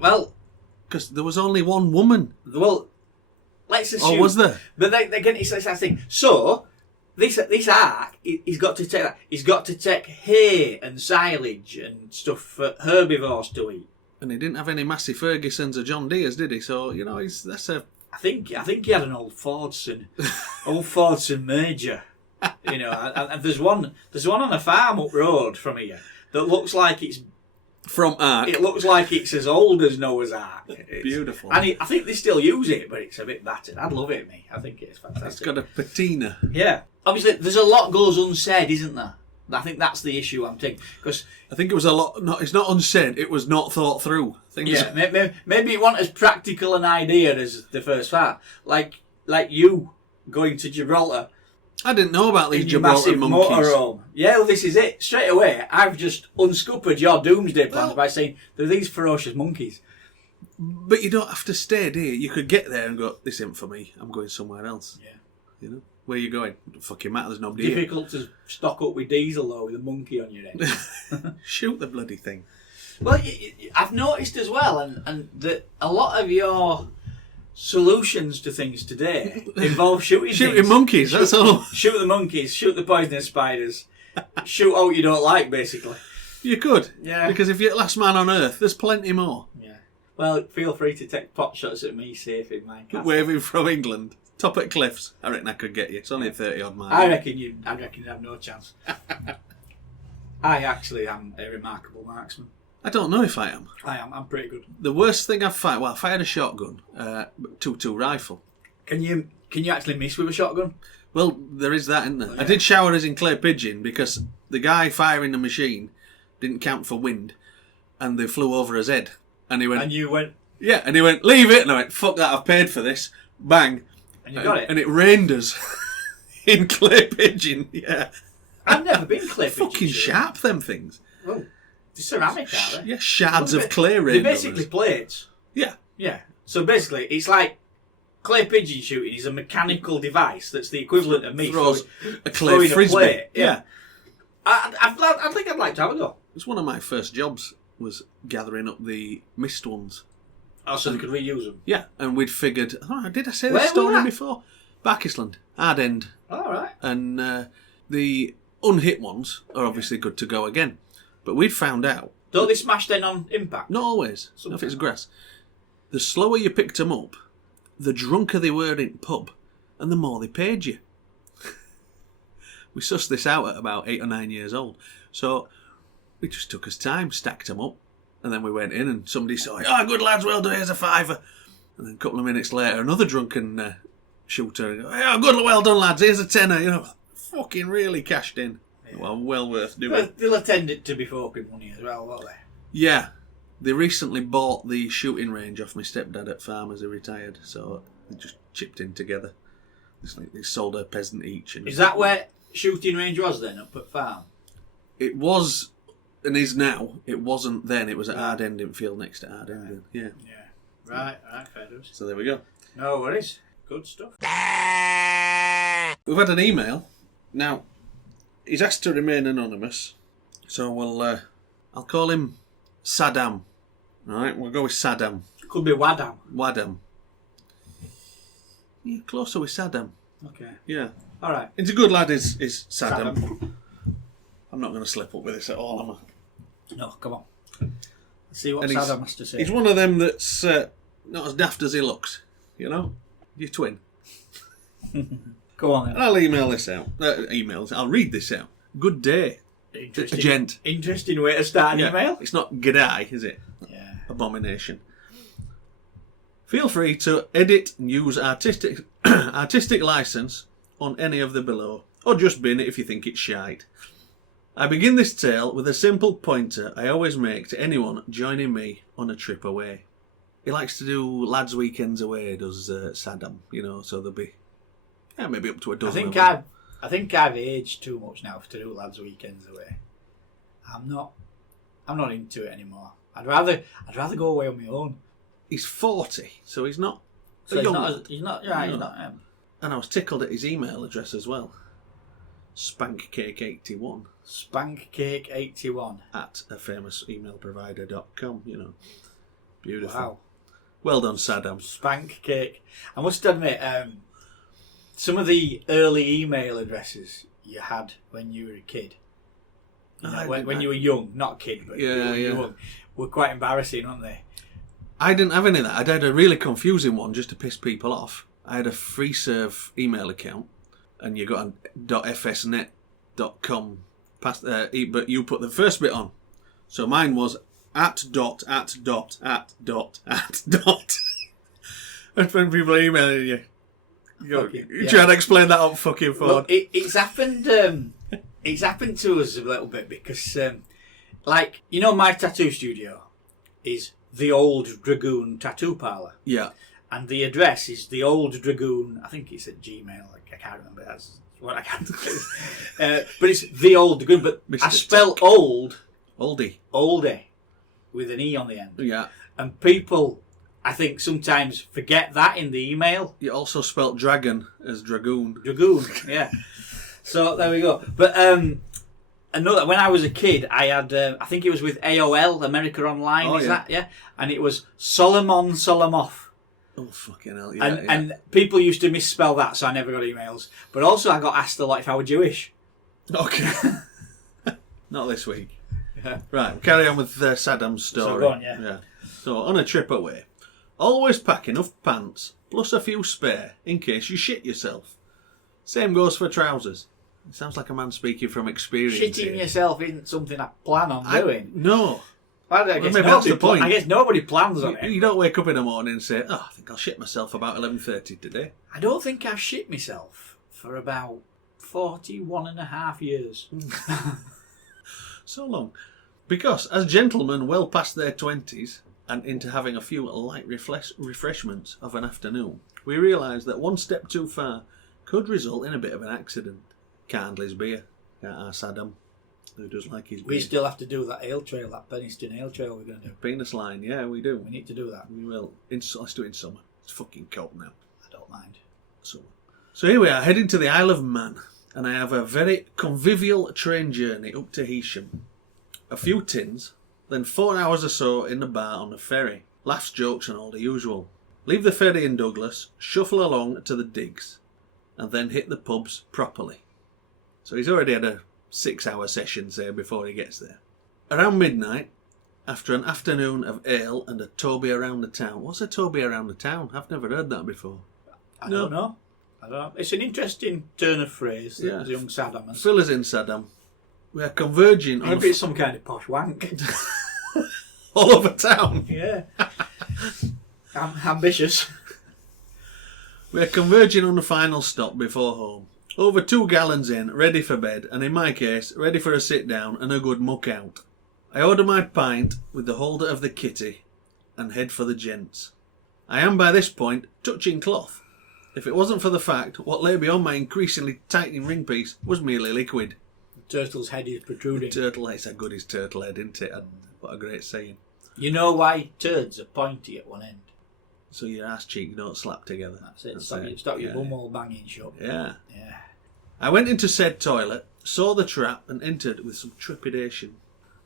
Well... Because there was only one woman. Well, let's assume... Or was there? But again, it's that thing. So, this ark, he's got to take that. He's got to take hay and silage and stuff for herbivores to eat. And he didn't have any Massey Fergusons or John Deeres, did he? So, that's a... I think he had an old Fordson Major, and there's one on a farm up road from here that looks like it's from Ark. It looks like it's as old as Noah's Ark. It's beautiful, and I think they still use it, but it's a bit battered. I'd love it, me. I think it's fantastic. It's got a patina. Yeah, obviously there's a lot goes unsaid, isn't there? I think that's the issue I'm taking, because I think it was a lot. No, it's not unsaid. It was not thought through. Maybe it wasn't as practical an idea as the first part. Like you going to Gibraltar. I didn't know about these Gibraltar monkeys. Motorhome. Yeah, well, this is it. Straight away, I've just unscuppered your doomsday plans by saying there are these ferocious monkeys. But you don't have to stay, do you? You could get there and go, "This isn't for me. I'm going somewhere else." Yeah. Where are you going? It don't fucking matter, there's nobody Difficult to stock up with diesel, though, with a monkey on your head. Shoot the bloody thing. Well, I've noticed as well, and that a lot of your solutions to things today involve shooting Shooting monkeys, that's all. Shoot the monkeys, shoot the poisonous spiders, shoot out you don't like, basically. You could. Yeah. Because if you're the last man on Earth, there's plenty more. Yeah. Well, feel free to take pot shots at me safe in my castle. Waving from England. Top at cliffs. I reckon I could get you. It's only 30 odd miles. I reckon you'd have no chance. I actually am a remarkable marksman. I don't know if I am. I am. I'm pretty good. The worst thing I've fired... Well, I fired a shotgun. 2-2 rifle. Can you actually miss with a shotgun? Well, there is that, isn't there? Yeah. I did shower us in clay pigeon because the guy firing the machine didn't count for wind and they flew over his head. And he went... And you went... Yeah, and he went, leave it. And I went, fuck that, I've paid for this. Bang. And you got it? And it rained us in clay pigeon. Yeah. I've never been clay pigeon. Fucking sharp, them things. Oh, they're ceramic, aren't they? Yeah, shards of clay They're rained on basically us. plates. Yeah. Yeah. So basically, it's like clay pigeon shooting is a mechanical device that's the equivalent of me Throws a clay throwing frisbee. a plate. Yeah. I think I'd like to have a go. It's one of my first jobs was gathering up the missed ones. Oh, so they could reuse them. Yeah, and we'd figured... Oh, did I say Where this were story that? before? Barkisland, Ardend. All right. And the unhit ones are obviously good to go again. But we'd found out... Don't they smash then on impact? Not always. Not if it's grass. The slower you picked them up, the drunker they were in pub, and the more they paid you. We sussed this out at about 8 or 9 years old. So we just took us time, stacked them up, and then we went in and somebody saw it. Oh, good lads, well done, here's a fiver. And then a couple of minutes later, another drunken shooter. Oh, good, well done, lads, here's a tenner. You know, fucking really cashed in. Yeah. Well worth doing. Well, they'll attend it to be fucking money as well, won't they? Yeah. They recently bought the shooting range off my stepdad at farm as he retired, so they just chipped in together. It's like they sold a peasant each. And is that where shooting range was then, up at farm? It was, and is now. It wasn't then. It was at Ardend in field next to Ardend. Right. Yeah. Yeah. Right, fair dues. So there we go. No worries. Good stuff. We've had an email. Now, he's asked to remain anonymous, so I'll call him Sadam. Alright, we'll go with Sadam. Could be Wadam. Wadam. Yeah, closer with Sadam. Okay. Yeah. Alright. He's a good lad, is Sadam. I'm not going to slip up with this at all, am I? No, come on. Let's see what And Sadam has to say. He's one of them that's not as daft as he looks, you know? Your twin. Go on then. And I'll email this out. I'll read this out. Good day. Interesting, A gent. Interesting way to start an email. It's not g'day, is it? Yeah. Abomination. Feel free to edit and use artistic license on any of the below, or just bin it if you think it's shite. I begin this tale with a simple pointer I always make to anyone joining me on a trip away. He likes to do lads' weekends away, does Sadam, you know, so there'll be maybe up to a dozen. I think I've aged too much now to do lads' weekends away. I'm not into it anymore. I'd rather go away on my own. He's 40, so he's not So a young he's lad. not. And I was tickled at his email address as well. Spankcake81 Spankcake81 at a famous email provider.com, you know. Beautiful. Wow. Well done, Sadam. Spankcake. I must admit, some of the early email addresses you had when you were a kid, when you were young, not a kid, but young, were quite embarrassing, weren't they? I didn't have any of that. I had a really confusing one just to piss people off. I had a free serve email account, and you got a .fsnet.com, but you put the first bit on. So mine was @ And when people are emailing you, you try to explain that on fucking phone. Well, it's happened. It's happened to us a little bit because, like, you know, my tattoo studio is the Old Dragoon Tattoo Parlour. Yeah. And the address is the Old Dragoon. I think it's at Gmail. I can't remember. That's what I can't. But it's the Old Dragoon. But Mr. I spell old, Oldie, with an E on the end. Yeah. And people, I think, sometimes forget that in the email. You also spelt dragon as dragoon. Dragoon, yeah. So there we go. But another, when I was a kid, I had, I think it was with AOL, America Online, that? Yeah. And it was Solomon Solomoff. Oh, fucking hell, yeah. And people used to misspell that, so I never got emails. But also I got asked a lot if I were Jewish. Okay. Not this week. Yeah. Right, carry on with Sadam's story. So go on, yeah. So, on a trip away, always pack enough pants, plus a few spare, in case you shit yourself. Same goes for trousers. It sounds like a man speaking from experience. Shitting yourself isn't something I plan on doing. No. I guess maybe that's the point. I guess nobody plans on it. You don't wake up in the morning and say, I think I'll shit myself about 11:30 today. I don't think I've shit myself for about 41 and a half years. So long. Because as gentlemen well past their 20s and into having a few light refreshments of an afternoon, we realise that one step too far could result in a bit of an accident. Can't handle his beer. Can't our Sadam, who does like his beer. We still have to do that ale trail, that Penistone ale trail we're going to do. Penis line, yeah, we do. We need to do that. We will. Let's do it in summer. It's fucking cold now. I don't mind. So here we are, heading to the Isle of Man, and I have a very convivial train journey up to Heysham. A few tins, then 4 hours or so in the bar on the ferry. Laughs, jokes and all the usual. Leave the ferry in Douglas, shuffle along to the digs, and then hit the pubs properly. So he's already had a 6-hour session, say, before he gets there. Around midnight, after an afternoon of ale and a Toby around the town. What's a Toby around the town? I've never heard that before. I don't know. It's an interesting turn of phrase that the young Sadam has. Fill us in, Sadam. We are converging on... Maybe it's some kind of posh wank. all over town. Yeah. I'm ambitious. We are converging on the final stop before home. Over 2 gallons in, ready for bed, and in my case, ready for a sit down and a good muck out. I order my pint with the holder of the kitty and head for the gents. I am by this point touching cloth. If it wasn't for the fact what lay beyond my increasingly tightening ring piece was merely liquid. The turtle's head is protruding. Turtle head's a good as turtle head, isn't it? And what a great saying. You know why turds are pointy at one end? So your ass cheeks don't slap together. That's it. Stop your bum all banging shut. Yeah. Yeah. I went into said toilet, saw the trap and entered with some trepidation.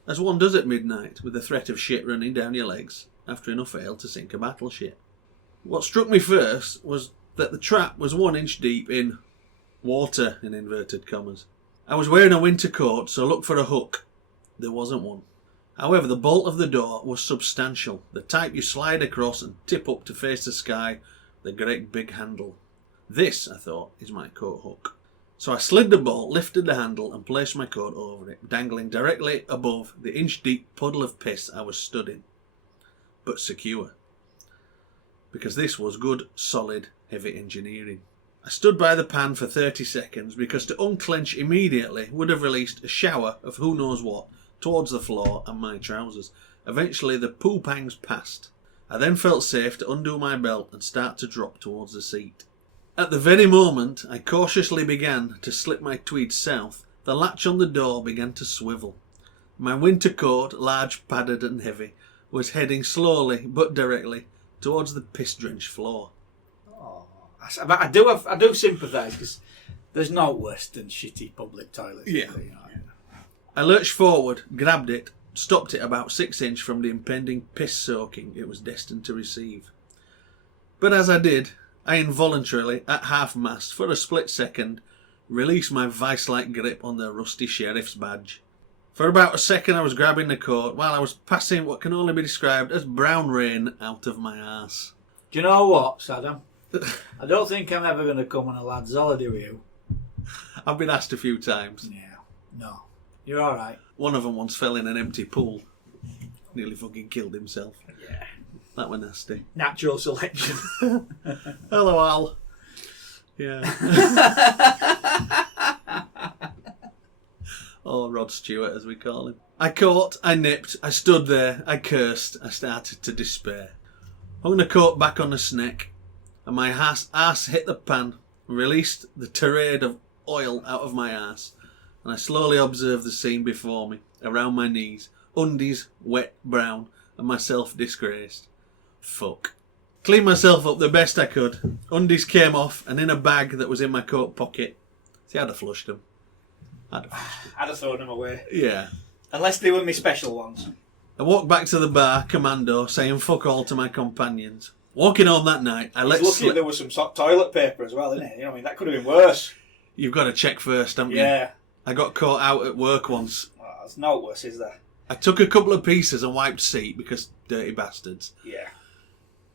As one does at midnight, with the threat of shit running down your legs after enough ale to sink a battleship. What struck me first was that the trap was 1 inch deep in water, in inverted commas. I was wearing a winter coat, so looked for a hook. There wasn't one. However, the bolt of the door was substantial, the type you slide across and tip up to face the sky, the great big handle. This, I thought, is my coat hook. So I slid the bolt, lifted the handle and placed my coat over it, dangling directly above the inch-deep puddle of piss I was stood in. But secure. Because this was good, solid, heavy engineering. I stood by the pan for 30 seconds because to unclench immediately would have released a shower of who knows what towards the floor and my trousers. Eventually the poo pangs passed. I then felt safe to undo my belt and start to drop towards the seat. At the very moment I cautiously began to slip my tweed south, the latch on the door began to swivel. My winter coat, large, padded and heavy, was heading slowly but directly towards the piss-drenched floor. I do sympathise because there's no worse than shitty public toilets. Yeah. I lurched forward, grabbed it, stopped it about 6 inches from the impending piss soaking it was destined to receive. But as I did, I involuntarily, at half-mast, for a split second, released my vice-like grip on the rusty sheriff's badge. For about a second I was grabbing the coat while I was passing what can only be described as brown rain out of my arse. Do you know what, Sadam? I don't think I'm ever going to come on a lad's holiday with you. I've been asked a few times. Yeah. No. You're alright. One of them once fell in an empty pool. Nearly fucking killed himself. Yeah. That was nasty. Natural selection. Hello, Al. Yeah. Or Rod Stewart, as we call him. I caught, I nipped, I stood there, I cursed, I started to despair. Hung the coat back on the sneck, and my arse hit the pan, released the tirade of oil out of my arse, and I slowly observed the scene before me, around my knees, undies wet brown, and myself disgraced. Fuck. Cleaned myself up the best I could. Undies came off, and in a bag that was in my coat pocket. See, I'd have flushed them. I'd have thrown them away. Yeah. Unless they were my special ones. I walked back to the bar, commando, saying fuck all to my companions. Walking home that night, I let He's lucky slip. there was some toilet paper as well, isn't it? You know what I mean? That could have been worse. You've got to check first, haven't you? Yeah. I got caught out at work once. Well, that's no worse, is there? I took a couple of pieces and wiped seat because dirty bastards. Yeah.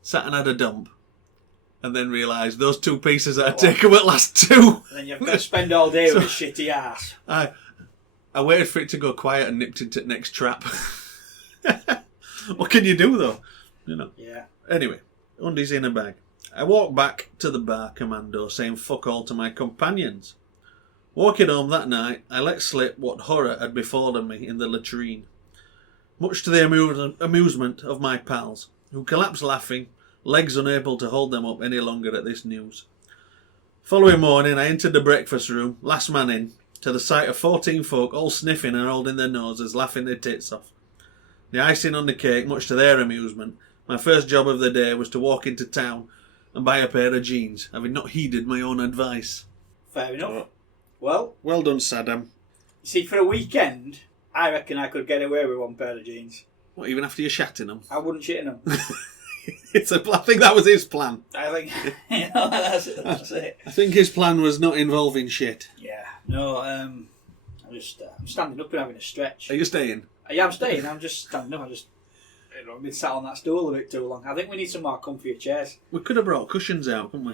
Sat and had a dump. And then realised those 2 pieces that I'd taken were the last 2. And then you've got to spend all day with a shitty ass. I waited for it to go quiet and nipped into the next trap. What can you do though? You know. Yeah. Anyway, undies in a bag. I walked back to the bar commando saying fuck all to my companions. Walking home that night, I let slip what horror had befallen me in the latrine. Much to the amusement of my pals, who collapsed laughing, legs unable to hold them up any longer at this news. Following morning, I entered the breakfast room, last man in, to the sight of 14 folk all sniffing and holding their noses, laughing their tits off. The icing on the cake, much to their amusement, my first job of the day was to walk into town and buy a pair of jeans, having not heeded my own advice. Fair enough. Well done, Sadam. you see, for a weekend, I reckon I could get away with 1 pair of jeans. What, even after you shat in them? I wouldn't shit in them. I think that was his plan. I think, that's it. I think his plan was not involving shit. Yeah. No, I'm standing up and having a stretch. Are you staying? Yeah, I'm staying. I'm just standing up. I've been sat on that stool a bit too long. I think we need some more comfier chairs. We could have brought cushions out, couldn't we?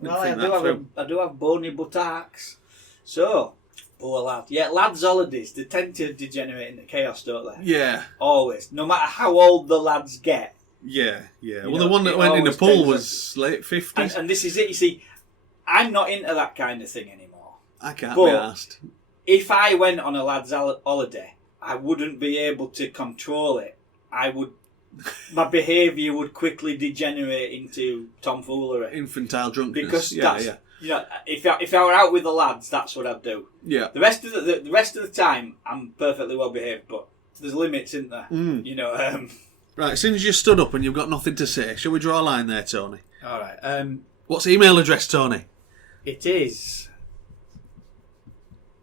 Well, I do have bony buttocks. So, poor lad. Yeah, lads' holidays, they tend to degenerate into chaos, don't they? Yeah. Always. No matter how old the lads get. Yeah. Well, know, the one that went in the pool was late 50s. And this is it, you see. I'm not into that kind of thing anymore. I can't be asked. If I went on a lad's holiday, I wouldn't be able to control it. My behaviour would quickly degenerate into tomfoolery. Infantile drunkenness. Because yeah. You know, if I were out with the lads, that's what I'd do. Yeah. The rest of the time, I'm perfectly well behaved, but there's limits, isn't there? You know. Right. As soon as you stood up and you've got nothing to say, shall we draw a line there, Tony? All right. What's the email address, Tony? It is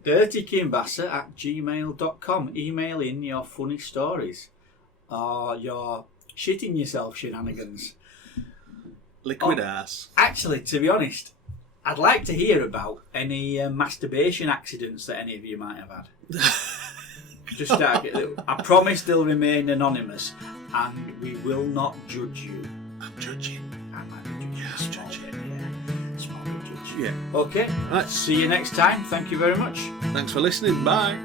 dirtykimbasser@gmail.com. Email in your funny stories or your shitting yourself shenanigans. Liquid ass. Actually, to be honest, I'd like to hear about any masturbation accidents that any of you might have had. I promise they'll remain anonymous and we will not judge you. I'm judging. I might be judging. Yes, judging. Small judge. Yeah. Okay. Right. See you next time. Thank you very much. Thanks for listening. Bye.